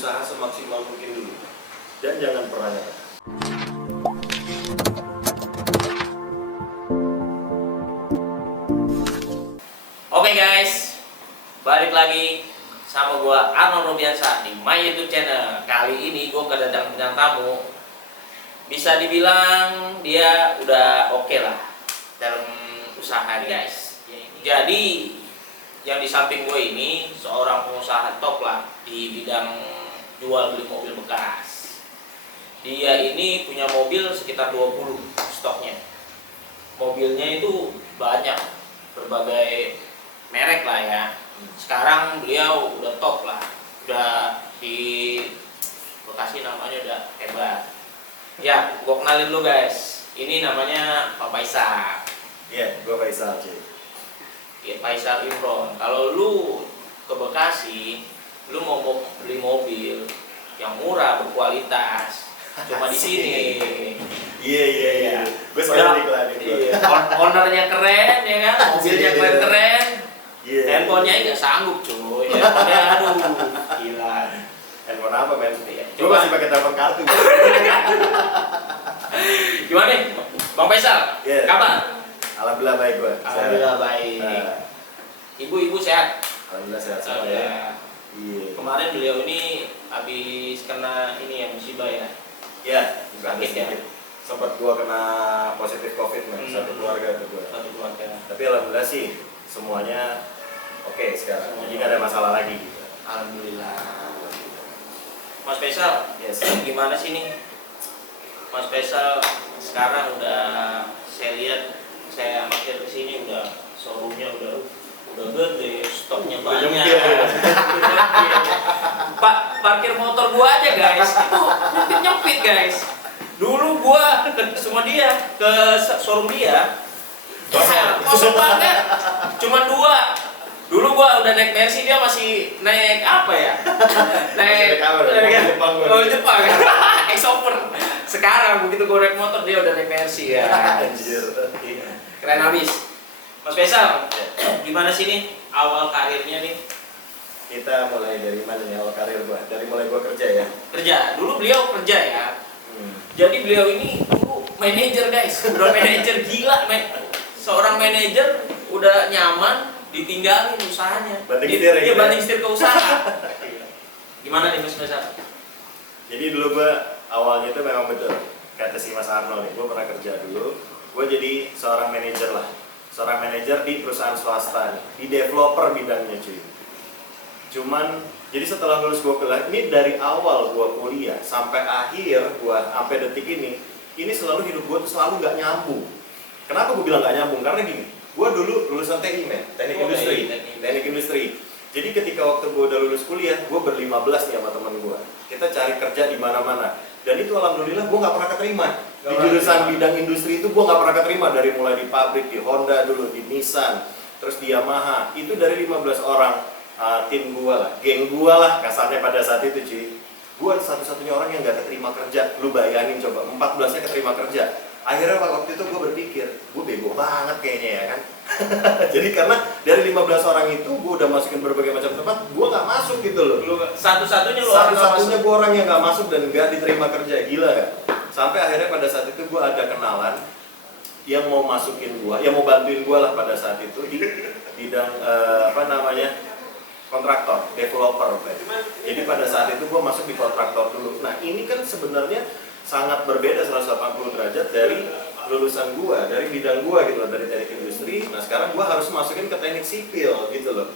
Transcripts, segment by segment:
berusaha semaksimal mungkin dulu dan jangan pernah nyerah. Oke guys, balik lagi sama gua Arnold Rubiansa di my YouTube channel. Kali ini gua kedatangan bintang tamu. Bisa dibilang dia udah oke lah dalam usaha guys. Jadi yang di samping gue ini seorang pengusaha top lah di bidang jual beli mobil bekas. Dia ini punya mobil sekitar 20 stoknya. Mobilnya itu banyak, berbagai merek lah ya. Sekarang beliau udah top lah, udah di Bekasi namanya udah hebat. Ya, gue kenalin dulu guys. Ini namanya Pak Faisal. Iya, gue Faisal cuy. Ya, Faisal Imron. Kalau lu ke Bekasi, lu mau beli mobil yang murah berkualitas, cuma di sini. Iya. Gue sekali iklan itu. Iya. Ownernya keren ya kan, mobilnya keren. Iya. Handphonenya nggak sanggup cuy. Handphonenya aduh, gila. Handphone apa men? Iya, Gue coba. masih pakai telepon kartu. Gimana nih, Bang Faisal? Iya. Kabar? Alhamdulillah baik gue. Alhamdulillah baik. Ibu-ibu sehat? Alhamdulillah sehat semua ya. Iya. Kemarin beliau ini habis kena ini ya musibah ya. Iya. Sakit ya? Sempat gue kena positif COVID men. Satu keluarga tuh gue. Satu keluarga. Tapi alhamdulillah sih semuanya oke sekarang. Jadi nggak ada masalah lagi gitu. Alhamdulillah. Mas Faisal, Yes. gimana sih nih? Mas Faisal sekarang udah saya lihat, saya mampir ke sini udah showroomnya udah gede, stoknya Udah banyak. nyempil. Pak, parkir motor gua aja guys, itu nyempit guys. Dulu gua semua dia ke showroom dia, kosong banget, cuma dua. Dulu gua udah naik Mercy, dia masih naik apa ya? Naik apa? Mobil Jepang gua. Mobil Jepang. Exover. Sekarang begitu gua naik motor dia udah naik Mercy ya. Anjir. Iya. Keren habis. Mas Faisal, gimana sih nih awal karirnya nih? Kita mulai dari mana nih awal karir gua? Dari mulai gua kerja ya. Kerja. Dulu beliau kerja ya. Jadi beliau ini dulu manajer guys. Udah manajer gila, seorang manajer udah nyaman ditinggalin usahanya. Banting setir ya, Dia gitu ya? banting setir ke usaha. Gimana nih Mas Faisal? Jadi dulu gua awalnya itu memang betul kata si Mas Arnold nih, gua pernah kerja dulu. Gua jadi seorang manajer lah. Seorang manajer di perusahaan swasta nih, di developer bidangnya cuy. Cuman jadi setelah lulus gua kuliah, ini dari awal gua kuliah sampai akhir gua sampai detik ini selalu hidup gua tuh selalu nggak nyambung. Kenapa gua bilang nggak nyambung? Karena gini, gua dulu lulusan TI men, teknik industri. Jadi ketika waktu gua udah lulus kuliah, gua ber-15 nih sama teman gua. Kita cari kerja di mana-mana. Dan itu alhamdulillah gua nggak pernah keterima. Di jurusan bidang industri itu gua nggak pernah keterima, dari mulai di pabrik, di Honda dulu, di Nissan, terus di Yamaha. Itu dari 15 orang tim gua lah, geng gua lah kasarnya pada saat itu cuy. Gua satu-satunya orang yang nggak keterima kerja. Lu bayangin coba, 14-nya keterima kerja. Akhirnya waktu itu gue berpikir, gue bego banget kayaknya ya kan. Jadi karena dari 15 orang itu gue udah masukin berbagai macam tempat, gue nggak masuk gitu loh. Satu-satunya Satu-satunya gue orang yang nggak masuk dan nggak diterima kerja, gila kan? Sampai akhirnya pada saat itu gue ada kenalan yang mau masukin gue, yang mau bantuin gue lah pada saat itu di bidang kontraktor, developer. Jadi pada saat itu gue masuk di kontraktor dulu. Nah ini kan sebenarnya sangat berbeda 180 derajat dari lulusan gua, dari bidang gua gitu loh, dari teknik industri. Nah sekarang gua harus masukin ke teknik sipil gitu loh.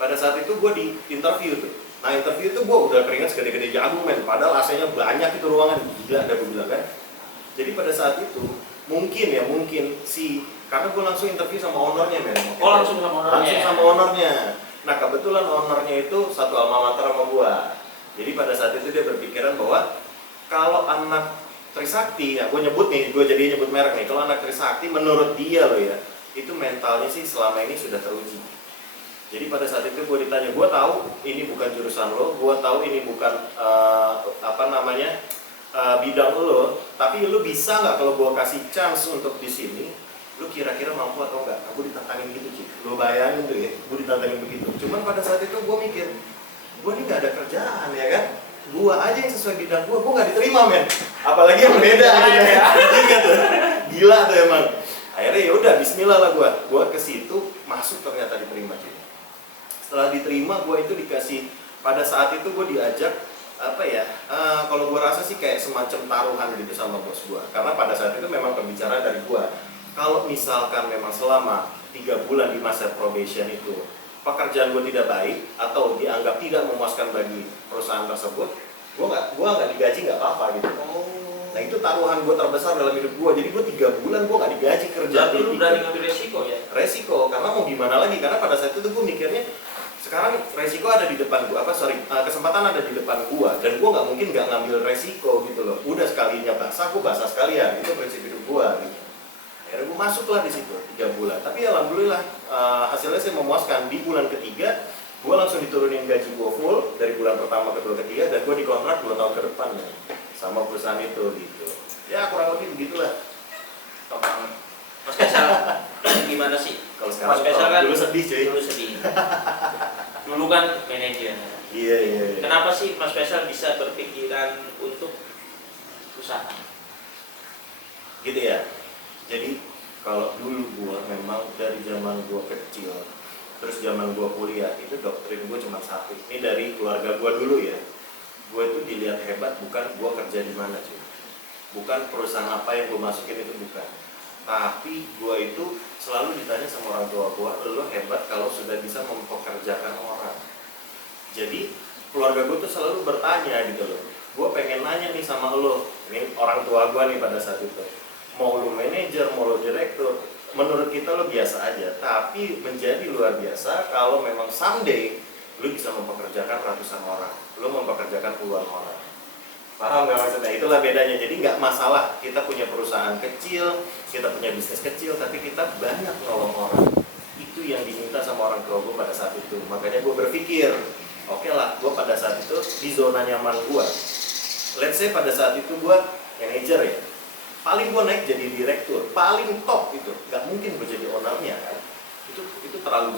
Pada saat itu gua di interview tuh. Nah interview itu gua udah keringat segede-gede jagung men, padahal AC-nya banyak itu ruangan, gila ada gua bilang kan. Jadi pada saat itu mungkin karena gua langsung interview sama ownernya men. Oh langsung sama ownernya? Langsung sama ownernya. Nah kebetulan ownernya itu satu alma mater sama gua. Jadi pada saat itu dia berpikiran bahwa kalau anak Trisakti, ya gue jadi nyebut merek nih. Kalau anak Trisakti menurut dia loh ya, itu mentalnya sih selama ini sudah teruji. Jadi pada saat itu gue ditanya, gue tahu ini bukan jurusan lo, gue tahu ini bukan bidang lo, tapi lo bisa nggak kalau gue kasih chance untuk di sini, lo kira-kira mampu atau enggak? Aku ditantangin gitu sih. Lo bayangin tuh ya, gue ditantangin begitu. Cuman pada saat itu gue mikir, gue ini nggak ada kerjaan ya kan, gue aja yang sesuai bidang gue nggak diterima men, apalagi yang beda gitu ya. Iya tuh, gila tuh emang. Akhirnya ya udah Bismillah lah gue ke situ masuk, ternyata diterima cuy. Setelah diterima gue itu dikasih, pada saat itu gue diajak apa ya, kalau gue rasa sih kayak semacam taruhan gitu sama bos gue, karena pada saat itu memang pembicaraan dari gue, kalau misalkan memang selama 3 bulan di masa probation itu pekerjaan gue tidak baik atau dianggap tidak memuaskan bagi perusahaan tersebut, gue nggak digaji nggak apa-apa gitu. Nah itu taruhan gue terbesar dalam hidup gue. Jadi gue 3 bulan gue nggak digaji kerja. Berarti lu berani ngambil resiko ya? Resiko, karena mau gimana lagi, karena pada saat itu gue mikirnya sekarang resiko ada di depan gue, kesempatan ada di depan gue, dan gue nggak mungkin nggak ngambil resiko gitu loh. Udah sekalinya basah, gue basah sekalian, itu prinsip hidup gue gitu. Akhirnya gue masuklah di situ 3 bulan, tapi alhamdulillah hasilnya sih memuaskan. Di bulan ketiga gue langsung diturunin gaji gue full dari bulan pertama ke bulan ketiga, dan gue dikontrak 2 tahun ke depan ya, sama perusahaan itu gitu. Ya kurang lebih begitulah. Top banget. Mas Faisal gimana sih? Kalau sekarang Mas Faisal kan dulu sedih cuy. Dulu sedih. Dulu kan manajer. Iya. Kenapa sih Mas Faisal bisa berpikiran untuk usaha? Gitu ya. Jadi kalau dulu gua memang dari zaman gua kecil, terus zaman gua kuliah, itu doktrin gua cuma satu. Ini dari keluarga gua dulu ya. Gua itu dilihat hebat bukan gua kerja di mana cuy. Bukan perusahaan apa yang gua masukin, itu bukan. Tapi gua itu selalu ditanya sama orang tua gua, lo hebat kalau sudah bisa mempekerjakan orang. Jadi keluarga gua tuh selalu bertanya gitu loh. Gua pengen nanya nih sama lo, ini orang tua gua nih pada saat itu, mau lo manajer, mau lo direktur, menurut kita lo biasa aja, tapi menjadi luar biasa kalau memang someday lo bisa mempekerjakan ratusan orang, lo mempekerjakan puluhan orang. Paham nggak maksudnya? Itulah bedanya. Jadi nggak masalah kita punya perusahaan kecil, kita punya bisnis kecil, tapi kita banyak nolong orang. Itu yang diminta sama orang tua gue pada saat itu. Makanya gue berpikir, oke lah, gue pada saat itu di zona nyaman gue. Let's say pada saat itu gue manajer ya, paling gue naik jadi direktur, paling top itu. Nggak mungkin gue jadi ownernya kan. Itu terlalu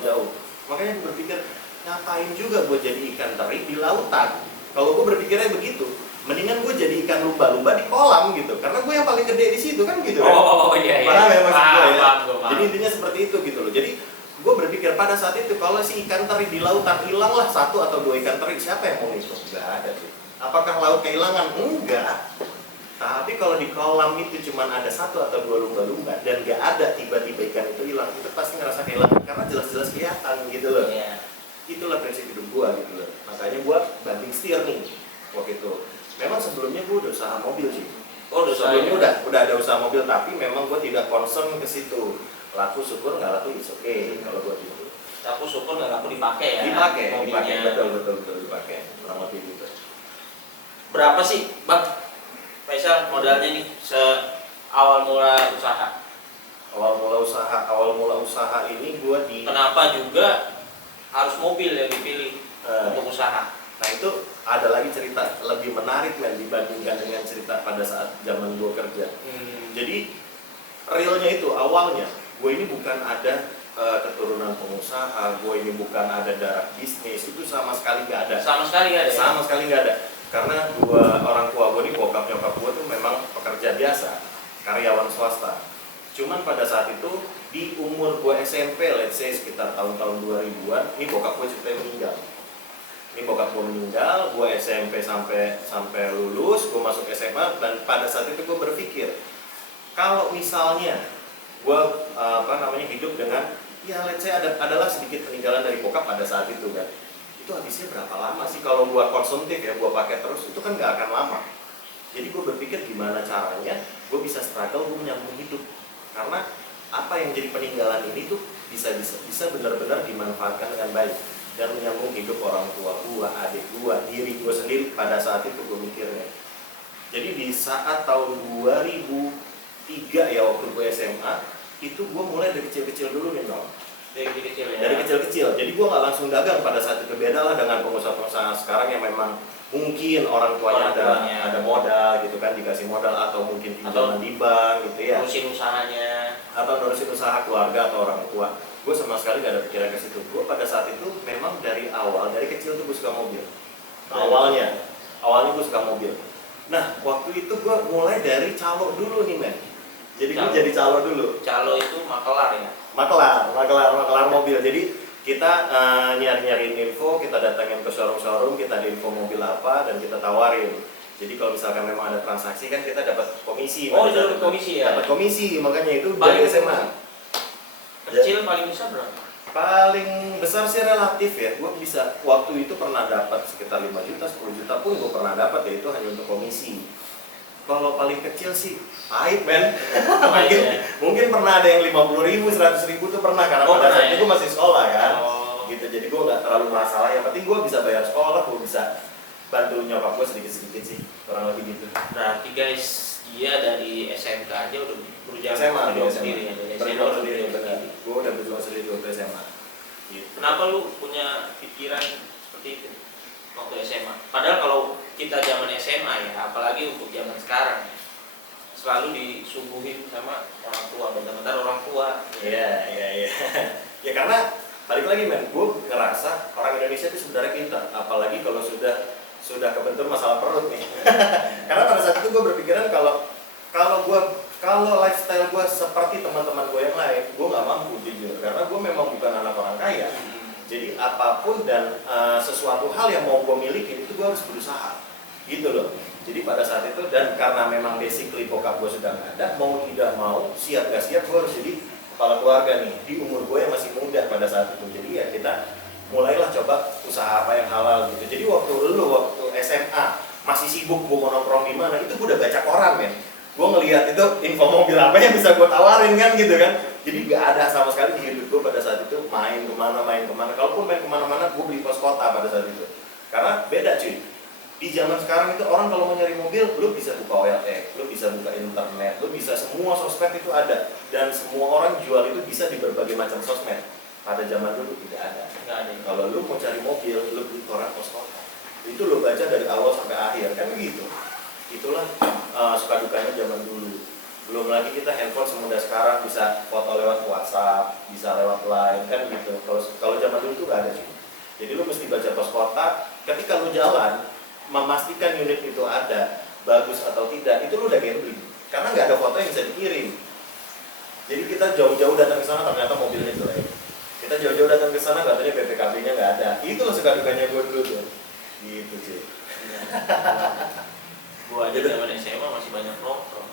jauh. Makanya gue berpikir, ngapain juga gue jadi ikan teri di lautan? Kalau gue berpikirnya begitu, mendingan gue jadi ikan lumba-lumba di kolam gitu, karena gue yang paling gede di situ kan gitu. Oh iya. Paham ya maksud gue ya? Paham. Jadi intinya seperti itu gitu loh. Jadi gue berpikir pada saat itu, kalau si ikan teri di lautan hilanglah 1 atau 2 ikan teri, siapa yang mau itu? Nggak ada sih. Apakah laut kehilangan? Enggak. Tapi kalau di kolam itu cuma ada 1 atau 2 lumba-lumba dan nggak ada tiba-tiba ikan itu hilang, itu pasti ngerasa kehilangan karena jelas-jelas kelihatan gitu loh. Iya. Itulah prinsip hidup gua gitu loh. Makanya gua banding setir nih waktu itu. Memang sebelumnya gua udah usaha mobil sih. Sebelumnya udah ada usaha mobil, tapi memang gua tidak concern ke situ. Laku syukur, nggak laku it's okay kalau gua gitu. Aku syukur nggak aku dipakai ya. Dipakai betul dipakai. Kurang lebih gitu. Berapa sih Bang Faisal modalnya nih awal mula usaha? Awal mula usaha ini gua di. Kenapa juga harus mobil yang dipilih untuk usaha? Nah itu ada lagi cerita lebih menarik men dibandingkan dengan cerita pada saat zaman gue kerja. Jadi realnya itu awalnya gue ini bukan ada keturunan pengusaha, gue ini bukan ada darah bisnis, itu sama sekali nggak ada. Sama sekali nggak ada. Karena orang tua gue ini, bokap nyokap gue tuh memang pekerja biasa, karyawan swasta. Cuman pada saat itu di umur gue SMP, let's say sekitar tahun-tahun 2000-an, ini bokap gue ceritanya meninggal. Gue SMP sampai lulus, gue masuk SMA, dan pada saat itu gue berpikir, kalau misalnya gue hidup dengan, ya let's say adalah sedikit peninggalan dari bokap pada saat itu kan, itu habisnya berapa lama sih kalau gue konsumtif ya, gue pakai terus, itu kan nggak akan lama. Jadi gue berpikir gimana caranya gue bisa struggle, gue menyambung hidup. Karena apa yang jadi peninggalan ini tuh bisa benar-benar dimanfaatkan dengan baik dan menyambung hidup orang tua gua, adik gua, diri gua sendiri pada saat itu gua mikirnya. Jadi di saat tahun 2003 ya waktu gua SMA, itu gua mulai dari kecil-kecil dulu nih Nol. Dari kecil-kecil. Jadi gua nggak langsung dagang pada saat itu, beda lah dengan pengusaha-pengusaha sekarang yang memang mungkin orang tuanya ada modal gitu kan, dikasih modal atau mungkin pinjaman di bank gitu ya, nerusin usahanya atau nerusin usaha keluarga atau orang tua. gue sama sekali gak ada pikiran ke situ. Gue pada saat itu memang dari awal, dari kecil tuh gue suka mobil. Awalnya gue suka mobil. Nah, waktu itu gue mulai dari calo dulu nih men. Jadi gue jadi calo dulu. Calo itu makelar ya? Makelar mobil. Jadi kita nyari-nyariin info, kita datangin ke showroom, kita ada info mobil apa dan kita tawarin. Jadi kalau misalkan memang ada transaksi kan kita dapat komisi. Oh, dapat komisi ya? Dapat komisi, makanya itu Paling dari SMA. Kecil paling besar berapa? Paling besar sih relatif ya, gue bisa waktu itu pernah dapat sekitar 5 juta, 10 juta pun gue pernah dapat ya, itu hanya untuk komisi. Kalau paling kecil sih pahit men. mungkin pernah ada yang 50.000, 100.000 tuh pernah, karena pada saat itu gue masih sekolah kan. Gitu, jadi gue nggak terlalu masalah, yang penting gue bisa bayar sekolah, gue bisa bantu nyokap gue sedikit-sedikit sih, kurang lebih gitu. Berarti guys, dia dari SMK aja udah berjalan sendiri ya? Berjuang sendiri, benar. Gue udah berjuang sendiri waktu SMA. Gitu. Kenapa lu punya pikiran seperti itu waktu SMA? Padahal kalau kita zaman SMA ya, apalagi untuk zaman sekarang, selalu disuguhin sama orang tua, benar-benar orang tua. Iya. Ya karena balik lagi men, gue ngerasa orang Indonesia itu sebenarnya kita, apalagi kalau sudah kebentur masalah perut nih. Karena pada saat itu gue berpikiran kalau lifestyle gue seperti teman-teman gue yang lain, gue nggak mampu jujur, karena gue memang bukan anak orang kaya. Jadi apapun dan sesuatu hal yang mau gue miliki itu gue harus berusaha, gitu loh. Jadi pada saat itu, dan karena memang basically bokap gue sudah nggak ada, mau tidak mau, siap gak siap gue harus jadi kepala keluarga nih di umur gue yang masih muda pada saat itu. Jadi ya kita mulailah coba usaha apa yang halal gitu. Jadi waktu SMA masih sibuk gue mau nongkrong di mana, itu gue udah baca koran men. Gue ngelihat itu info mobil apa yang bisa gue tawarin kan gitu kan. Jadi gak ada sama sekali di hidup gue pada saat itu main kemana. Kalaupun main kemana-mana gue beli pos kota pada saat itu. Karena beda cuy. Di zaman sekarang itu orang kalau mau nyari mobil, lu bisa buka OLX, lu bisa buka internet, lu bisa semua sosmed itu ada. Dan semua orang jual itu bisa di berbagai macam sosmed. Pada zaman dulu tidak ada. Kalau lu mau cari mobil, lu beli koran pos kota. Itu lu baca dari awal sampai akhir, kan begitu. Itulah suka dukanya zaman dulu. Belum lagi kita handphone semudah sekarang, bisa foto lewat WhatsApp, bisa lewat Line, kan gitu. Kalau zaman dulu tuh gak ada sih. Jadi lu mesti baca pos kota, ketika lu jalan, memastikan unit itu ada, bagus atau tidak, itu lu udah gambling. Karena nggak ada foto yang bisa dikirim. Jadi kita jauh-jauh datang ke sana ternyata mobilnya jelek. Kita jauh-jauh datang ke sana katanya BPKB-nya nggak ada. Itulah suka dukanya gue dulu tuh. Gitu sih. Gue aja zaman SMA masih banyak nongkrong.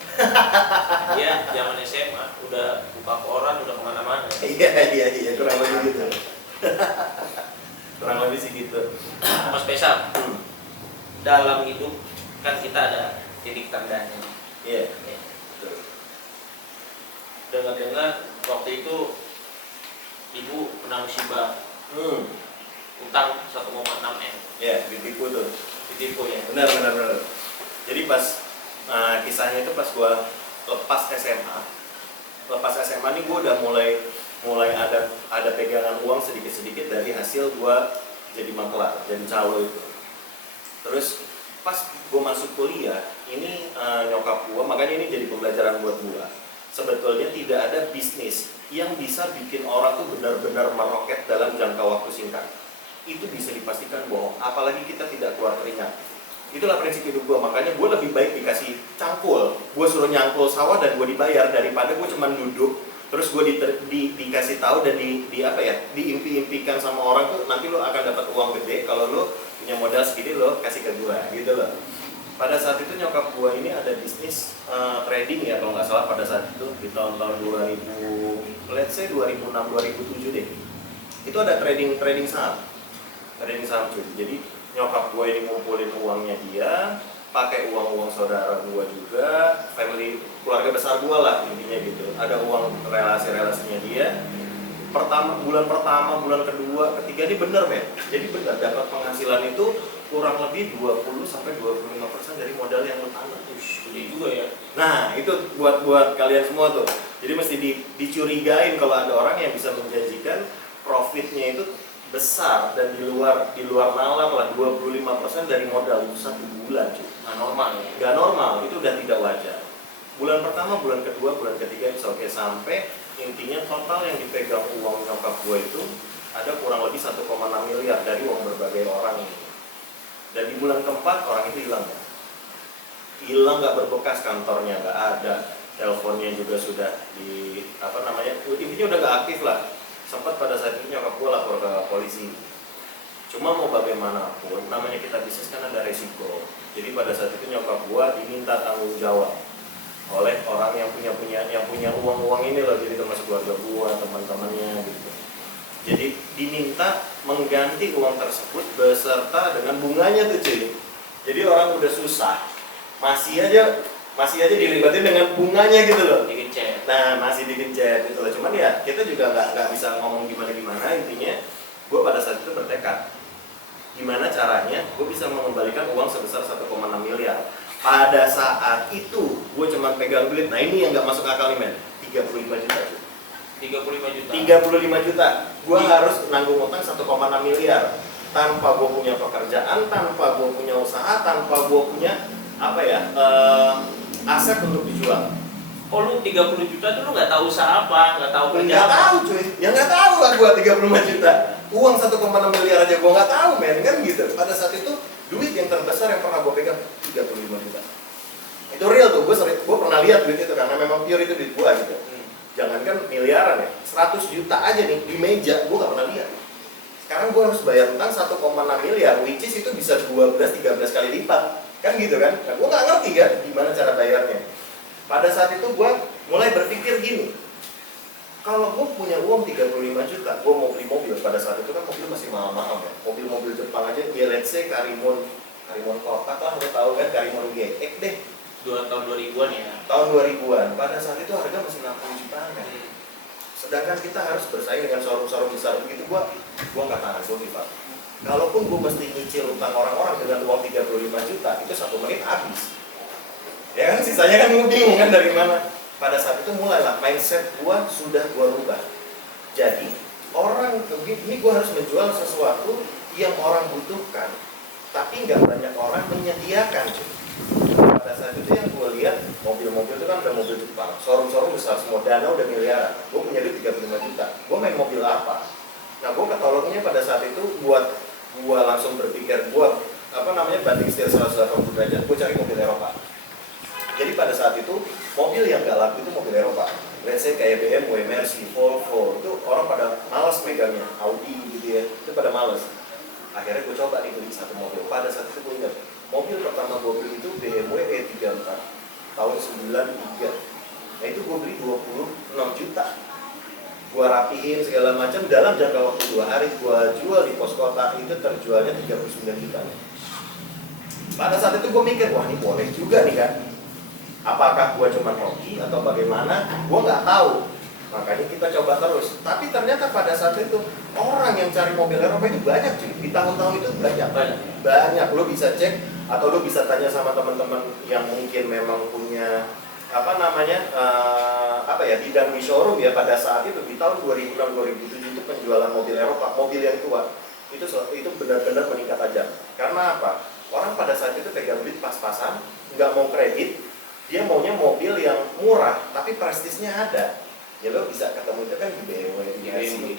Iya, zaman SMA udah buka koran, udah kemana-mana. Iya, kurang lebih gitu. Kurang lebih sih gitu. Mas Pesa, dalam hidup kan kita ada titik terendahnya. Iya. Dengar-dengar waktu itu ibu kena musibah, utang 1,6 M. Iya, ditipu tuh. Ditipu ya. Benar. Jadi pas kisahnya itu pas gua lepas SMA. Lepas SMA nih gua udah mulai ada pegangan uang sedikit-sedikit dari hasil gua jadi makelar, jadi calo itu. Terus pas gue masuk kuliah, ini nyokap gue, makanya ini jadi pembelajaran buat gue. Sebetulnya tidak ada bisnis yang bisa bikin orang tuh benar-benar meroket dalam jangka waktu singkat. Itu bisa dipastikan bohong, apalagi kita tidak keluar keringat. Itulah prinsip hidup gue, makanya gue lebih baik dikasih cangkul, gue suruh nyangkul sawah dan gue dibayar daripada gue cuma duduk. Terus gue dikasih tahu dan diimpi-impikan sama orang tuh nanti lo akan dapat uang gede kalau lo punya modal segini lo kasih ke gue gitu loh. Pada saat itu nyokap gue ini ada bisnis trading ya kalau nggak salah pada saat itu di tahun-tahun 2000, let's say 2006 2007 deh. Itu ada trading saham cuy. Jadi nyokap gue ini ngumpulin uangnya dia, pakai uang saudara gue juga, family keluarga besar gue lah intinya gitu. Ada uang relasinya dia. Bulan pertama, bulan kedua, ketiga ini bener men. Jadi bener dapat penghasilan itu kurang lebih 20-25% dari modal yang lo tanam. Gede juga ya. Nah itu buat kalian semua tuh. Jadi mesti dicurigain kalau ada orang yang bisa menjanjikan profitnya itu besar dan di luar nalar lah 25% dari modal itu 1 bulan cuy. Nggak normal ya. Nggak normal, itu udah tidak wajar. Bulan pertama, bulan kedua, bulan ketiga itu oke, sampai intinya total yang dipegang uang nyokap gue itu ada kurang lebih 1,6 miliar dari uang berbagai orang ini. Dan di bulan keempat orang itu hilang nggak berbekas, kantornya nggak ada, teleponnya juga sudah di intinya udah nggak aktif lah. Sempat pada saat itu nyokap gue lapor ke polisi. Cuma mau bagaimanapun, namanya kita bisnis kan ada resiko. Jadi pada saat itu nyokap gue diminta tanggung jawab oleh orang yang punya uang ini loh, jadi termasuk keluarga gue, teman-temannya gitu. Jadi diminta mengganti uang tersebut beserta dengan bunganya tuh cuy. Jadi orang udah susah, masih aja dilibatin dengan bunganya gitu loh. Digencet. Nah masih digencet gitu loh. Cuman ya kita juga nggak bisa ngomong gimana. Intinya gue pada saat itu bertekad gimana caranya gue bisa mengembalikan uang sebesar 1,6 miliar. Pada saat itu gue cuma pegang duit. Nah ini yang nggak masuk akal nih men, 35 juta cuy. 35 juta. 35 juta. Gue harus nanggung utang 1,6 miliar tanpa gue punya pekerjaan, tanpa gue punya usaha, tanpa gue punya aset untuk dijual. Oh lu 30 juta tuh lu nggak tahu usaha apa, nggak tahu kerja Nggak apa? tahu cuy, ya nggak tahu lah gue 35 juta. Uang 1,6 miliar aja gue nggak tahu men, kan gitu. Pada saat itu duit yang terbesar yang pernah gue pegang 35 juta. Itu real tuh, gue pernah lihat duit itu karena memang pure itu duit gue gitu. Jangankan miliaran ya, 100 juta aja nih di meja gue nggak pernah lihat. Sekarang gue harus bayar utang 1,6 miliar, which is itu bisa 12-13 kali lipat, kan gitu kan? Nah, gue nggak ngerti kan gimana cara bayarnya. Pada saat itu gue mulai berpikir gini, kalau gue punya uang 35 juta, gue mau beli mobil. Pada saat itu kan mobil masih mahal-mahal ya. Mobil-mobil Jepang aja, ya let's say Karimun kotak lah, lo tau kan, Karimun GX deh. Tahun 2000-an ya. Tahun 2000-an, pada saat itu harga masih 60 jutaan kan. Sedangkan kita harus bersaing dengan showroom-showroom besar begitu, gue nggak tahan, gue give up. Kalaupun gue mesti nyicil utang orang-orang dengan uang 35 juta, itu 1 menit habis. Ya kan, sisanya kan gue bingung kan dari mana. Pada saat itu mulailah mindset gue sudah gue rubah. Jadi orang ini gue harus menjual sesuatu yang orang butuhkan, tapi nggak banyak orang menyediakan. Pada saat itu yang gue lihat mobil-mobil itu kan udah mobil Jepang, showroom besar semua, dana udah miliaran. Gue punya duit 35 juta, gue main mobil apa? Nah gue ketolongnya pada saat itu buat gue langsung berpikir gue banting setir 180 derajat, gue cari mobil Eropa. Jadi pada saat itu mobil yang gak laku itu mobil Eropa. Let's say kayak BMW, Mercy, Volvo, itu orang pada malas megangnya, Audi gitu ya, itu pada malas. Akhirnya gue coba nih beli satu mobil. Pada saat itu gue ingat, mobil pertama gue beli itu BMW E34 tahun 93. Nah itu gue beli 26 juta. Gue rapihin segala macam, dalam jangka waktu 2 hari gue jual di pos kota, itu terjualnya 39 juta. Pada saat itu gue mikir, wah ini boleh juga nih kan. Apakah gue cuma hoki atau bagaimana? Gue nggak tahu. Makanya kita coba terus. Tapi ternyata pada saat itu orang yang cari mobil Eropa itu banyak cuy. Di tahun-tahun itu banyak. Lo bisa cek atau lo bisa tanya sama teman-teman yang mungkin memang punya bidang di showroom ya. Pada saat itu di tahun 2006-2007 itu penjualan mobil Eropa, mobil yang tua itu benar-benar meningkat aja. Karena apa? Orang pada saat itu pegang duit pas-pasan, nggak mau kredit. Dia maunya mobil yang murah, tapi prestisnya ada. Ya lo bisa ketemu itu kan di BMW, di Mercy.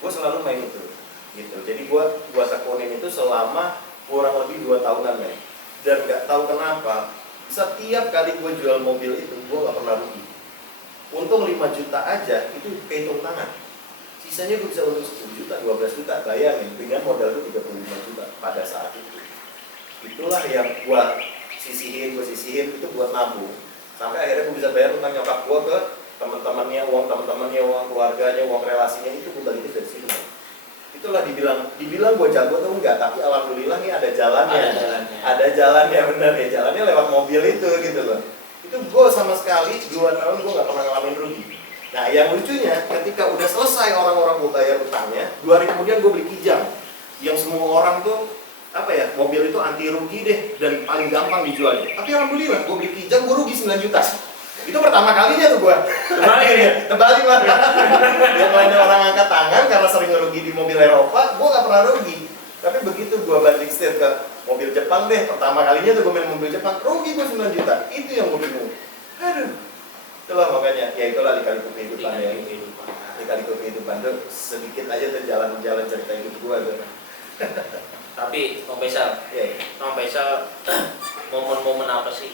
Gue selalu main itu, gitu. Jadi gue tekunin itu selama kurang lebih 2 tahunan men. Dan nggak tahu kenapa, setiap kali gue jual mobil itu, gue nggak pernah rugi. Untung 5 juta aja, itu kehitung tangan. Sisanya gue bisa untung 10 juta, 12 juta, bayangin. Dengan modal itu 35 juta pada saat itu. Itulah yang gue sisihin itu buat nabung sampai akhirnya gue bisa bayar utang nyokap gue ke teman-temannya, uang keluarganya, uang relasinya, itu gue balikin dari situ. Itulah dibilang gue jago tuh enggak, tapi alhamdulillah nih ada jalannya bener ya, jalannya lewat mobil itu gitu loh. Itu gue sama sekali 2 tahun gue nggak pernah ngalamin rugi. Nah yang lucunya ketika udah selesai orang-orang gue bayar utangnya, 2 hari kemudian gue beli Kijang yang semua orang tuh mobil itu anti rugi deh dan paling gampang dijualnya. Tapi alhamdulillah gue beli Kijang gue rugi 9 juta. Itu pertama kalinya tuh gue. Terbalik lah. Yang lainnya orang angkat tangan karena sering ngerugi di mobil Eropa, gue nggak pernah rugi. Tapi begitu gue banting setir ke mobil Jepang deh, pertama kalinya tuh gue main mobil Jepang, rugi gue 9 juta. Itu yang gue bingung. Aduh. Itulah makanya, ya itulah lika-liku kehidupan ya. Lika-liku kehidupan. Lika-liku kehidupan tuh sedikit aja tuh jalan-jalan cerita hidup gua tuh. Tapi Bang Faisal, Ya, Bang Faisal, momen-momen apa sih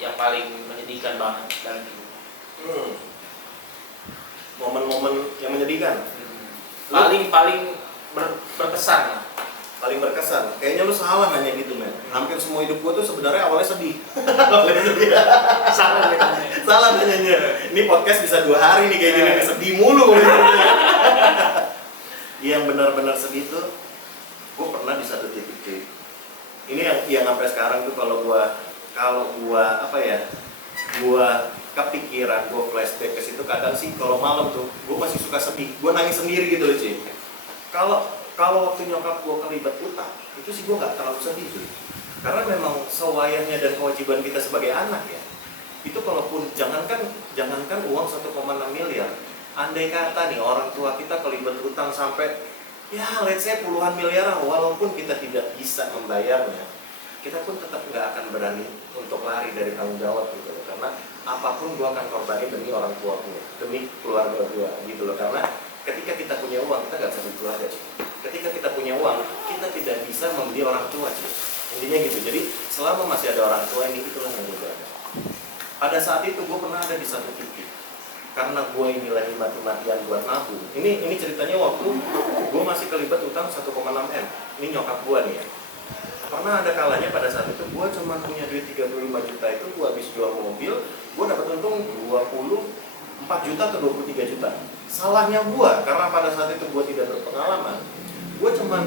yang paling menyedihkan banget dalam hidup? momen-momen yang menyedihkan, Paling berkesan lah. paling berkesan. Kayaknya lu salah nanya gitu, men. Hampir semua hidup gua tuh sebenarnya awalnya sedih. Salah gitu. Salah nanyanya. Ini podcast bisa 2 hari nih kayak gini, nih. Sedih mulu gua nanya. Yang benar-benar sedih tuh, gua pernah di satu titik cuy. Ini yang sampai sekarang tuh kalau gua apa ya, gua kepikiran, gua flashback ke situ kadang sih kalau malam tuh, gua masih suka sedih, gua nangis sendiri gitu loh cuy. Kalau waktu nyokap gua kelibat utang, itu sih gua nggak terlalu sedih cuy. Karena memang sewayangnya dan kewajiban kita sebagai anak ya. Itu kalaupun jangankan uang 1,6 miliar, andai kata nih orang tua kita kelibat utang sampai ya let's say puluhan miliar, walaupun kita tidak bisa membayarnya, kita pun tetap nggak akan berani untuk lari dari tanggung jawab gitu loh. Karena apapun gua akan korbanin demi orang tua gua, demi keluarga gua gitu loh. Karena ketika kita punya uang, kita nggak bisa beli keluarga cuy. Ketika kita punya uang, kita tidak bisa membeli orang tua cuy. Intinya gitu. Jadi selama masih ada orang tua ini, itulah yang gue jaga. Pada saat itu gue pernah ada di satu titik, karena gue ini lagi mati-matian buat nabung. Ini ceritanya waktu gue masih kelibat utang 1,6 M. Ini nyokap gue nih ya. Pernah ada kalanya pada saat itu gue cuma punya duit 35 juta, itu gue habis jual mobil, gue dapat untung 24 juta atau 23 juta. Salahnya gue, karena pada saat itu gue tidak berpengalaman, gue cuman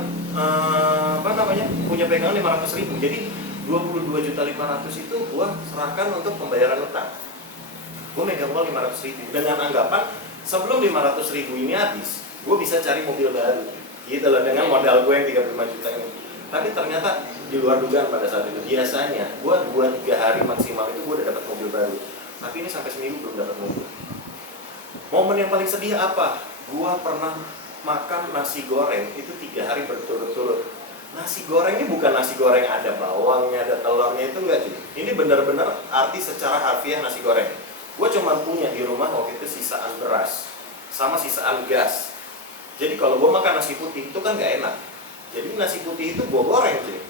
punya pegangan 500.000. Jadi 22.500.000 itu gue serahkan untuk pembayaran utang. Gue megang uang 500.000 dengan anggapan sebelum 500.000 ini habis, gue bisa cari mobil baru gitu loh, dengan modal gue yang 35 juta ini. Tapi ternyata di luar dugaan pada saat itu. Biasanya gue 2-3 hari maksimal itu gue udah dapat mobil baru, tapi ini sampai seminggu belum dapat mobil. Momen yang paling sedih apa? Gue pernah makan nasi goreng itu 3 hari berturut-turut. Nasi goreng ini bukan nasi goreng ada bawangnya, ada telurnya, itu enggak cuy. Ini benar-benar arti secara harfiah nasi goreng. Gue cuma punya di rumah waktu itu sisaan beras sama sisaan gas. Jadi kalau gue makan nasi putih itu kan nggak enak. Jadi nasi putih itu gue goreng cuy.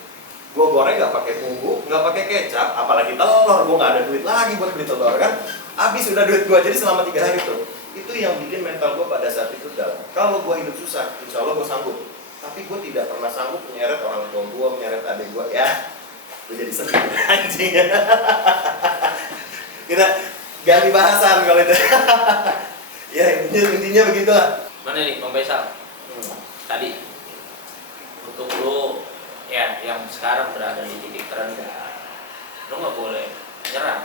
Gue goreng nggak pakai bumbu, nggak pakai kecap, apalagi telur. Gue nggak ada duit lagi buat beli telur kan. Habis udah duit gue. Jadi selama 3 hari itu yang bikin mental gue pada saat itu down. Kalau gue hidup susah, insya Allah gue sanggup. Tapi gue tidak pernah sanggup menyeret orang tua gue, menyeret adik gue. Ya, gue jadi sedih anjing. Kita ganti bahasan kalau itu. Ya intinya begitulah. Mana nih Bang Faisal? Tadi untuk lo ya yang sekarang berada di titik terendah, lo nggak boleh nyerah.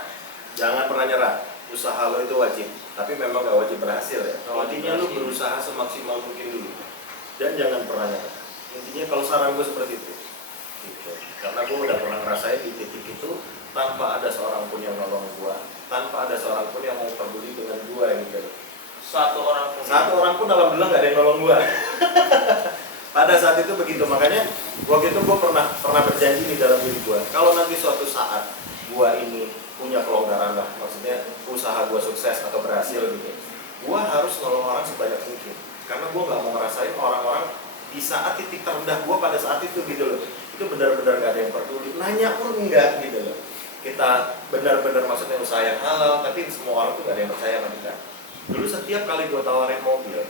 Jangan pernah nyerah. Usaha lo itu wajib, tapi memang gak wajib berhasil ya. Intinya lo berhasil. berusaha semaksimal mungkin dulu, dan jangan pernah nyerah. Intinya kalau saran gue seperti itu gitu. Karena gue udah pernah ngerasain di titik itu, tanpa ada seorang pun yang nolong gue, tanpa ada seorang pun yang mau peduli dengan gue gitu. Satu orang pun alhamdulillah gak ada yang nolong gue. Pada saat itu begitu. Makanya waktu itu gue pernah berjanji nih dalam diri gue, kalau nanti suatu saat gue ini punya kelonggaran lah, maksudnya usaha gue sukses atau berhasil gitu, gue harus nolong orang sebanyak mungkin. Karena gue nggak mau ngerasain orang-orang di saat titik terendah gue pada saat itu gitu loh. Itu benar-benar gak ada yang peduli, nanya pun enggak gitu loh. Kita benar-benar maksudnya usaha yang halal, tapi semua orang tuh gak ada yang percaya sama kita. Dulu setiap kali gue tawarin mobil,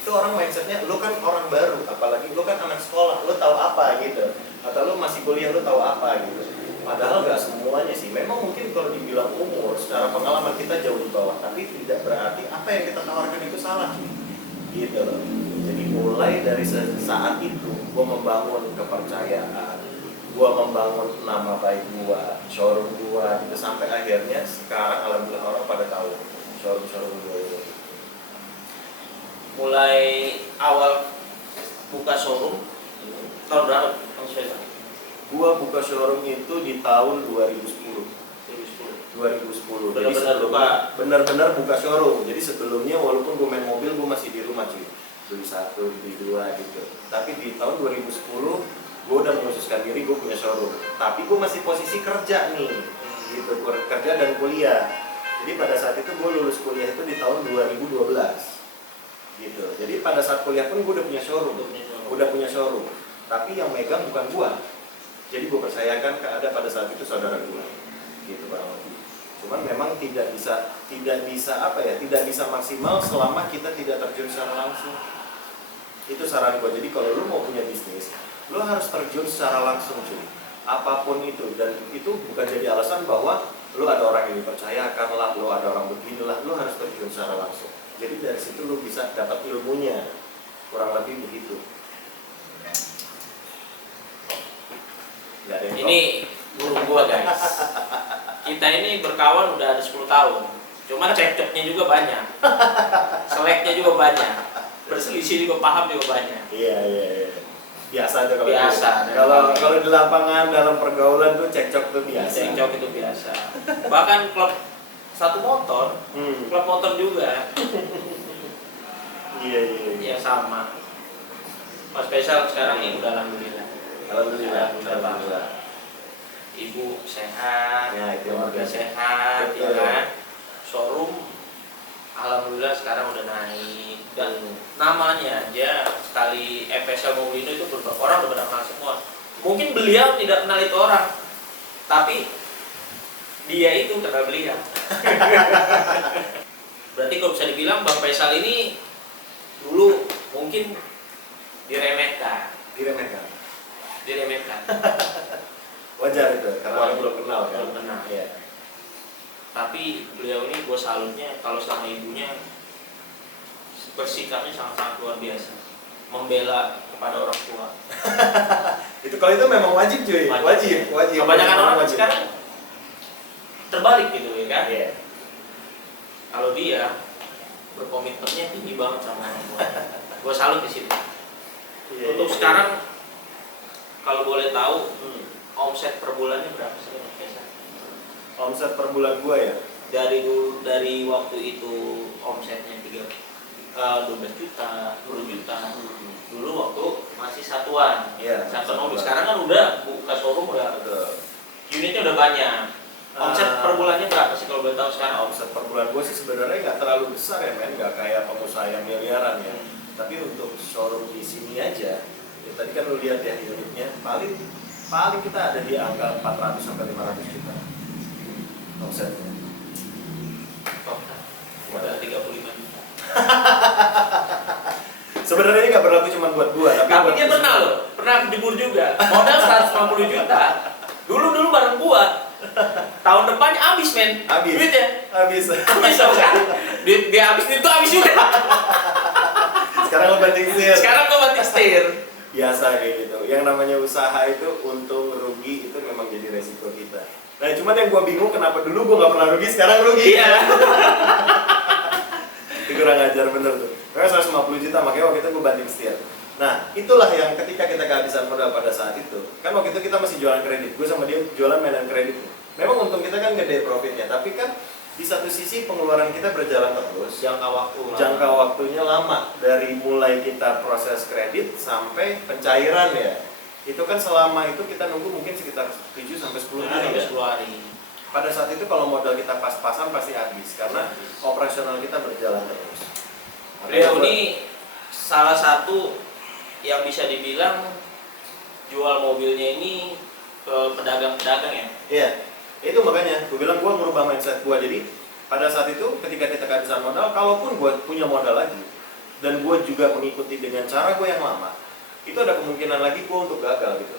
itu orang mindsetnya, lo kan orang baru, apalagi lo kan anak sekolah, lo tahu apa gitu, atau lo masih kuliah, lo tahu apa gitu. Padahal nggak semuanya sih. Memang mungkin kalau dibilang umur, secara pengalaman kita jauh di bawah, tapi tidak berarti apa yang kita tawarkan itu salah, gitu loh. Jadi mulai dari saat itu, gue membangun kepercayaan, gue membangun nama baik gue, showroom gue, gitu sampai akhirnya sekarang alhamdulillah orang pada tahu showroom gue itu. mulai awal buka showroom tahun berapa Bang Faisal? Gua buka showroom itu di tahun 2010. 2010. Benar-benar buka showroom. Jadi sebelumnya walaupun gue main mobil, gue masih di rumah cuy. Beli 1, beli 2 gitu. Tapi di tahun 2010 gue udah mengkhususkan diri gue punya showroom. Tapi gue masih posisi kerja nih. Gitu, kerja dan kuliah. Jadi pada saat itu gue lulus kuliah itu di tahun 2012 gitu. Jadi pada saat kuliah pun gue udah punya showroom, tapi yang megang bukan gue. Jadi gue percayakan ada pada saat itu saudara gue gitu barang lebih. Cuman memang tidak bisa apa ya, tidak bisa maksimal selama kita tidak terjun secara langsung. Itu saran gue. Jadi kalau lu mau punya bisnis, lu harus terjun secara langsung cuy. Apapun itu, dan itu bukan jadi alasan bahwa lu ada orang yang dipercayakan lah, lu ada orang beginilah, lu harus terjun secara langsung. Jadi dari situ lu bisa dapat ilmunya, kurang lebih begitu. Ini guru gua guys. Kita ini berkawan udah ada 10 tahun. Cuman cekcoknya juga banyak. Seleknya juga banyak. Berselisih juga, paham juga banyak. Iya. Biasa tuh kalau biasa. Kalau di lapangan dalam pergaulan tuh cekcok tuh biasa. Cekcok itu biasa. Bahkan klub satu motor, klub motor juga. Iya. Ya sama. Mas Faisal sekarang ini udah alhamdulillah. Alhamdulillah. Ibu sehat, Ya, itu keluarga yang sehat, betul. ya kan? Showroom alhamdulillah sekarang udah naik, dan namanya aja sekali FSL Mobilino itu orang udah pada kenal semua. Mungkin beliau tidak kenal itu orang, tapi dia itu kenal beliau. Berarti kalau bisa dibilang Bang Faisal ini dulu mungkin diremehkan. Wajar itu, karena orang belum kenal kan. Belum kenal. Iya. Tapi beliau ini gue salutnya kalau sama ibunya bersikapnya sangat luar biasa, membela kepada orang tua. Kalau itu memang wajib cuy. Wajib. Kebanyakan orang wajib. sekarang terbalik gitu ya kan. Iya. Kalau dia berkomitmennya tinggi banget sama orang tua. Gue salut di situ. Iya. Untuk sekarang kalau boleh tahu omset per bulannya berapa sih Mas Faisal? Omset per bulan gua ya. Dari waktu itu omsetnya 12 juta, 10 juta. Dulu waktu masih satuan. Iya. Satuan mobil. Sekarang kan udah buka showroom udah. Unitnya udah banyak. Omset per bulannya berapa sih kalau boleh tahu sekarang? Omset per bulan gua sih sebenarnya nggak terlalu besar ya men, nggak kayak pengusaha yang miliaran ya. Tapi untuk showroom di sini aja, ya tadi kan lu lihat ya unitnya, paling kita ada di angka 400 sampai 500 juta omsetnya. Udah 35 juta. Sebenarnya ini nggak berlaku cuma buat gua, Tapi dia pernah loh, pernah jebur juga. Modal 150 juta. Dulu bareng gua. Tahun depannya habis men. Duit ya? Habis Kan? Duit dia habis itu habis juga. Sekarang lo banting setir. Sekarang gua banting setir. Biasa kayak gitu. Yang namanya usaha itu untung rugi itu memang jadi resiko kita. Nah cuman yang gua bingung kenapa dulu gua nggak pernah rugi, sekarang rugi. Iya. Itu kurang ajar bener tuh. Karena 150 juta makanya waktu itu gua banting setir. Nah itulah yang ketika kita kehabisan modal pada saat itu. Kan waktu itu kita masih jualan kredit. Gue sama dia jualan mainan kredit. Memang untung kita kan gede profitnya, tapi kan di satu sisi pengeluaran kita berjalan terus. Jangka waktunya lama dari mulai kita proses kredit sampai pencairan ya. Itu kan selama itu kita nunggu mungkin sekitar 7 sampai 10 hari. 10 hari. Pada saat itu kalau modal kita pas-pasan pasti habis karena operasional kita berjalan terus. Beliau ini salah satu yang bisa dibilang jual mobilnya ini ke pedagang-pedagang ya. Iya. Itu makanya gue bilang gue merubah mindset gue. Jadi pada saat itu ketika kita kehabisan modal, kalaupun gue punya modal lagi dan gue juga mengikuti dengan cara gue yang lama, itu ada kemungkinan lagi gue untuk gagal gitu.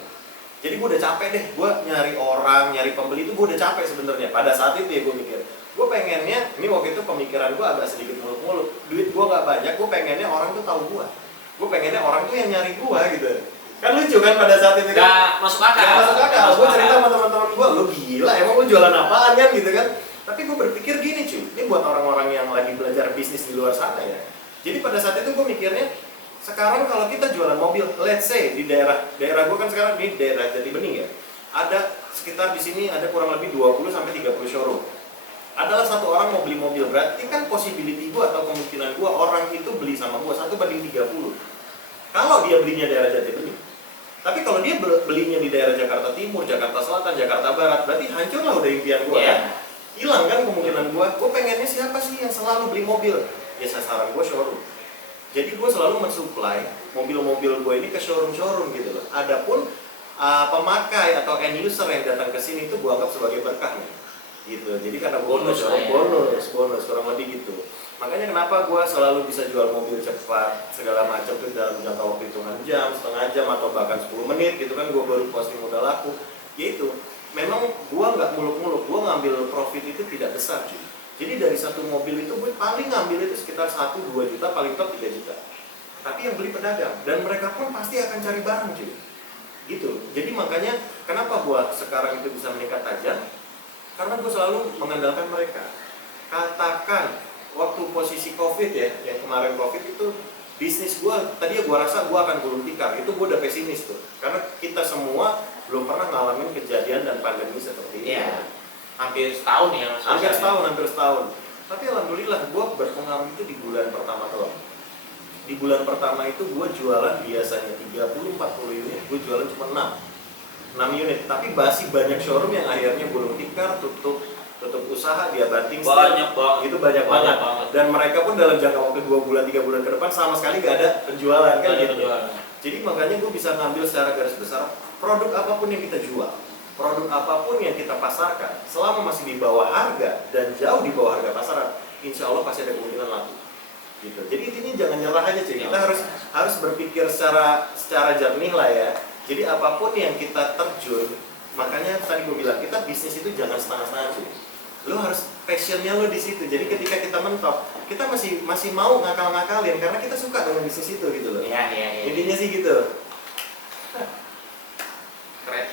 Jadi gue udah capek deh, gue nyari orang, nyari pembeli itu gue udah capek sebenarnya. Pada saat itu ya gue mikir, gue pengennya, ini waktu itu pemikiran gue agak sedikit muluk-muluk, duit gue gak banyak, gue pengennya orang tuh tahu gue pengennya orang tuh yang nyari gue gitu. Kan lucu kan pada saat itu kan? Gak masuk akal. Gak masuk akal. Gue cerita sama teman-teman gue, lu gila, emang lu jualan apaan kan gitu kan? Tapi gue berpikir gini cuy, ini buat orang-orang yang lagi belajar bisnis di luar sana ya. Jadi pada saat itu gue mikirnya, sekarang kalau kita jualan mobil, let's say di daerah gue kan sekarang di daerah Jatibening ya, ada sekitar di sini ada kurang lebih 20 sampai 30 showroom. Adalah satu orang mau beli mobil, berarti kan possibility gue atau kemungkinan gue orang itu beli sama gue 1 banding 30. Kalau dia belinya daerah Jatibening. Tapi kalau dia belinya di daerah Jakarta Timur, Jakarta Selatan, Jakarta Barat, berarti hancurlah udah impian gue. Yeah. hilang kan kemungkinan gue pengennya siapa sih yang selalu beli mobil, ya sasaran gue showroom. Jadi gue selalu mensuplai mobil-mobil gue ini ke showroom gitu loh. Adapun pemakai atau end user yang datang ke sini itu gue anggap sebagai berkah nih, gitu. Jadi karena Bonus lah ya. bonus kurang lebih gitu. Makanya kenapa gue selalu bisa jual mobil cepat segala macam tuh dalam jangka waktu hitungan jam, setengah jam atau bahkan 10 menit gitu kan, gue baru posting udah laku. Yaitu memang gue nggak muluk-muluk, gue ngambil profit itu tidak besar cuy. Jadi dari satu mobil itu gue paling ngambil itu sekitar 1-2 juta, paling top 3 juta. Tapi yang beli pedagang, dan mereka pun pasti akan cari barang cuy. Gitu. Jadi makanya kenapa gue sekarang itu bisa meningkat tajam? Karena gue selalu mengandalkan mereka. Katakan waktu posisi COVID ya, yang kemarin COVID itu bisnis gue, tadi gue rasa gue akan gulung tikar, itu gue udah pesimis tuh. Karena kita semua belum pernah ngalamin kejadian dan pandemi seperti ini. Iya. Hampir setahun ya Mas. Hampir setahun. Tapi alhamdulillah gue berpengaruh itu di bulan pertama doang. Di bulan pertama itu gue jualan biasanya 30-40 unit, gue jualan cuma 6 unit. Tapi masih banyak showroom yang akhirnya gulung tikar, tutup usaha, dia banting Banyak banget. itu banyak banget. Dan mereka pun dalam jangka waktu 2 bulan 3 bulan ke depan sama sekali gak ada penjualan kan gitu. Jadi makanya gue bisa ngambil secara garis besar produk apapun yang kita jual, produk apapun yang kita pasarkan, selama masih di bawah harga dan jauh di bawah harga pasaran, insya Allah pasti ada kemungkinan laku. Gitu. Jadi intinya jangan nyerah aja cuy. Kita harus berpikir secara jernih lah ya. Jadi apapun yang kita terjun, makanya tadi gue bilang kita bisnis itu jangan setengah-setengah cuy. Lo harus passionnya lo di situ. Jadi ketika kita mentok, kita masih mau ngakal-ngakalin karena kita suka dengan bisnis itu gitu loh. Iya. Intinya sih gitu. Keren.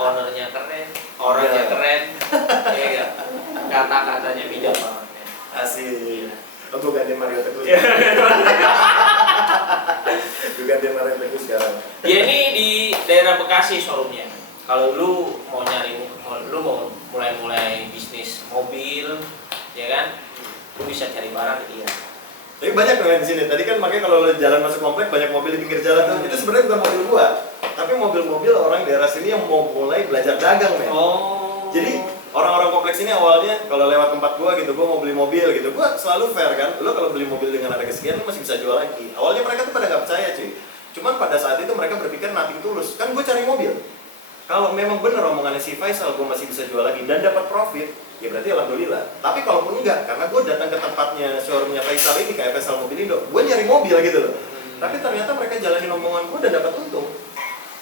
Ownernya keren, orangnya keren. Iya enggak? Kata-katanya bijak banget. Asik. Oh, gue ganti Mario Teguh. Gue ganti Mario Teguh sekarang. Ya ini di daerah Bekasi showroomnya. Kalau lu mau mulai bisnis mobil, ya kan? Lu bisa cari barang di dia. Tapi banyak yang di sini. Tadi kan makanya kalau lo jalan masuk komplek banyak mobil di pinggir jalan tuh. Itu sebenarnya bukan mobil gua, tapi mobil-mobil orang daerah sini yang mau mulai belajar dagang, men. Oh. Jadi orang-orang kompleks ini awalnya kalau lewat tempat gua gitu, gua mau beli mobil gitu, gua selalu fair kan. Lo kalau beli mobil dengan harga sekian lo masih bisa jual lagi. Awalnya mereka tuh pada nggak percaya cuy. Cuman pada saat itu mereka berpikir nothing tulus. Kan gua cari mobil. Kalau memang benar omongannya si Faisal, gue masih bisa jual lagi dan dapat profit, ya berarti alhamdulillah. Tapi kalaupun enggak, karena gue datang ke tempatnya showroomnya Faisal ini kayak Faisal Mobilindo, gue nyari mobil gitu loh. Tapi ternyata mereka jalanin omongan gue dan dapat untung.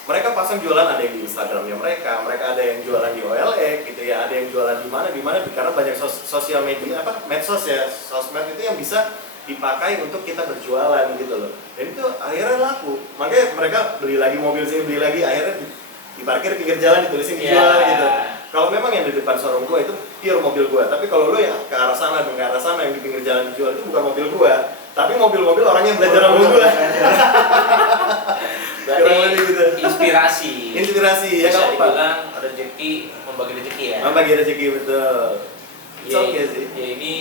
Mereka pasang jualan, ada yang di Instagramnya mereka ada yang jualan di OLX gitu ya, ada yang jualan di mana, karena banyak sosial media medsos ya, sosmed itu yang bisa dipakai untuk kita berjualan gitu loh. Dan itu akhirnya laku. Makanya mereka beli lagi mobil sini, beli lagi, akhirnya diparkir pinggir jalan ditulisin dijual gitu. Kalau memang yang di depan showroom gua itu pure mobil gua, tapi kalau lo yang ke arah sana dan ke arah sana yang di pinggir jalan dijual itu bukan mobil gua, tapi mobil-mobil orang yang belajar sama gua. Berarti gitu. Inspirasi ya bisa nggak apa-apa. dibilang rezeki membagi rezeki ya. Membagi rezeki betul. Ya, Oke sih. ya ini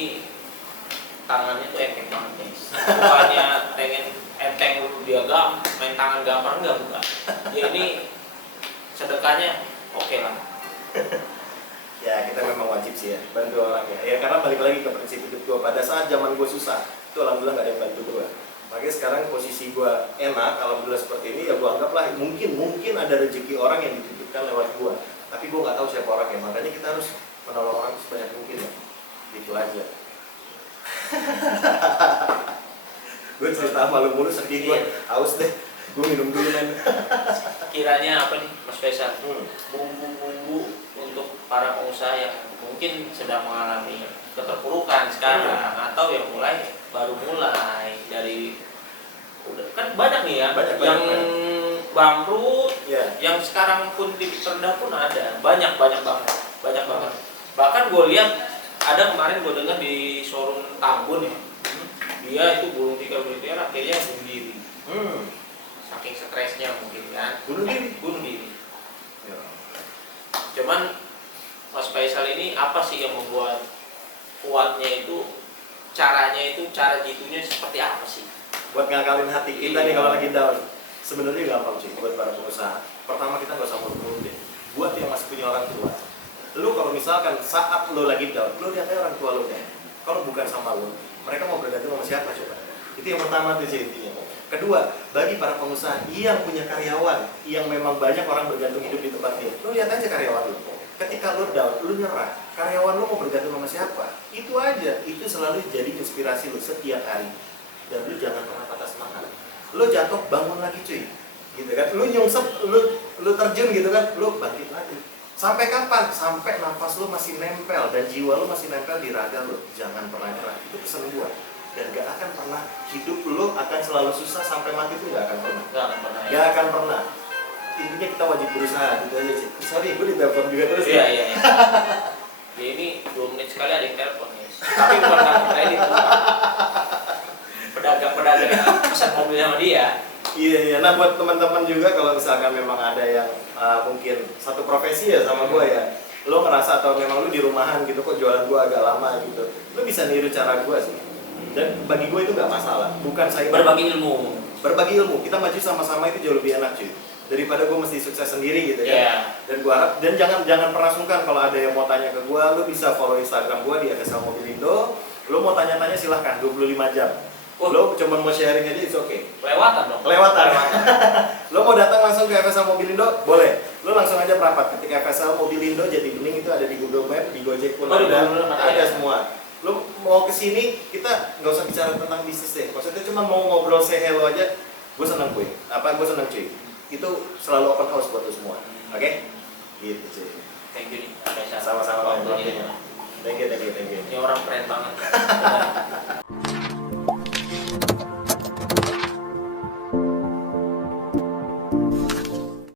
tangannya tuh enteng banget guys. Bukannya pengen enteng dia main tangan gampang bukan. Ya ini sedekahnya oke lah. Ya kita memang wajib sih ya bantu orang ya karena balik lagi ke prinsip hidup gue. Pada saat zaman gue susah itu alhamdulillah gak ada yang bantu gue. Makanya sekarang posisi gue enak, alhamdulillah seperti ini ya gue anggaplah mungkin ada rezeki orang yang dititipkan lewat gue, tapi gue nggak tahu siapa orangnya. Makanya kita harus menolong orang sebanyak mungkin ya, gitu aja. Gue cerita malu mulu, sedih gue, haus deh. Gue minum dulu men. Kiranya apa nih Mas Faisal? Bumbu-bumbu untuk para pengusaha yang mungkin sedang mengalami keterpurukan sekarang atau yang baru mulai dari udah kan banyak nih ya yang bangkrut, yang sekarang pun titik terendah pun ada banyak banget. Bahkan gue lihat ada kemarin gue dengar di showroom Tambun ya, dia itu gulung tikar akhirnya bunuh diri. Saking stresnya mungkin kan bunuh diri. Ya. Cuman Mas Faisal ini apa sih yang membuat kuatnya itu, cara jitunya seperti apa sih? Buat ngakalin hati kita nih kalau lagi down. Sebenarnya gampang sih buat para pengusaha. Pertama kita nggak usah muluk-muluk deh. Buat yang masih punya orang tua, Lu kalau misalkan saat lu lagi down, lu lihat aja orang tua lu deh. Kalau bukan sama lu, mereka mau bergantung sama siapa coba? Itu yang pertama tuh sih intinya. Kedua, bagi para pengusaha yang punya karyawan, yang memang banyak orang bergantung hidup di tempat dia, lu lihat aja karyawan lu. Ketika lu down, lu nyerah, karyawan lu mau bergantung sama siapa? Itu aja, itu selalu jadi inspirasi lu setiap hari. Dan lu jangan pernah patah semangat. Lu jatuh, bangun lagi cuy. Gitu kan, lu nyungsep, lu terjun gitu kan, lu bangkit lagi. Sampai kapan? Sampai nafas lu masih nempel dan jiwa lu masih nempel di raga lu. Jangan pernah nyerah. Itu pesan gua. Dan gak akan pernah hidup lu akan selalu susah sampai mati itu gak akan pernah. Gak akan pernah. Intinya kita wajib berusaha gitu aja sih. Sorry, gue ditelepon juga terus. Iya. Ya ini 2 menit sekali ada yang telepon ya. Tapi bukan kartu kredit. Pedagang yang pesan mobil sama dia. Iya. Nah buat teman-teman juga kalau misalkan memang ada yang mungkin satu profesi ya sama gue ya, lo ngerasa atau memang lo di rumahan gitu kok jualan gue agak lama gitu, lo bisa niru cara gue sih. Dan bagi gue itu nggak masalah. Bukan saya berbagi ilmu. Kita maju sama-sama itu jauh lebih enak cuy. Daripada gue mesti sukses sendiri gitu kan. Yeah. Dan gue harap dan jangan pernah sungkan kalau ada yang mau tanya ke gue, lo bisa follow Instagram gue di FSL Mobilindo. Lo mau tanya-tanya silahkan 25 jam. Lo cuma mau sharing aja, it's okay. Kelewatan dong. Lo mau datang langsung ke FSL Mobilindo, boleh. Lo langsung aja merapat. Ketika FSL Mobilindo Jati Bening itu ada di Google Map, di Gojek pun ada semua. Lo mau kesini, kita nggak usah bicara tentang bisnis deh. Maksudnya cuma mau ngobrol say hello aja, gue seneng cuy. Gue seneng cuy. Itu selalu open house buat lo semua. Oke? Gitu cuy. Thank you nih. Sama-sama. Waktunya. Thank you. Ini orang keren banget.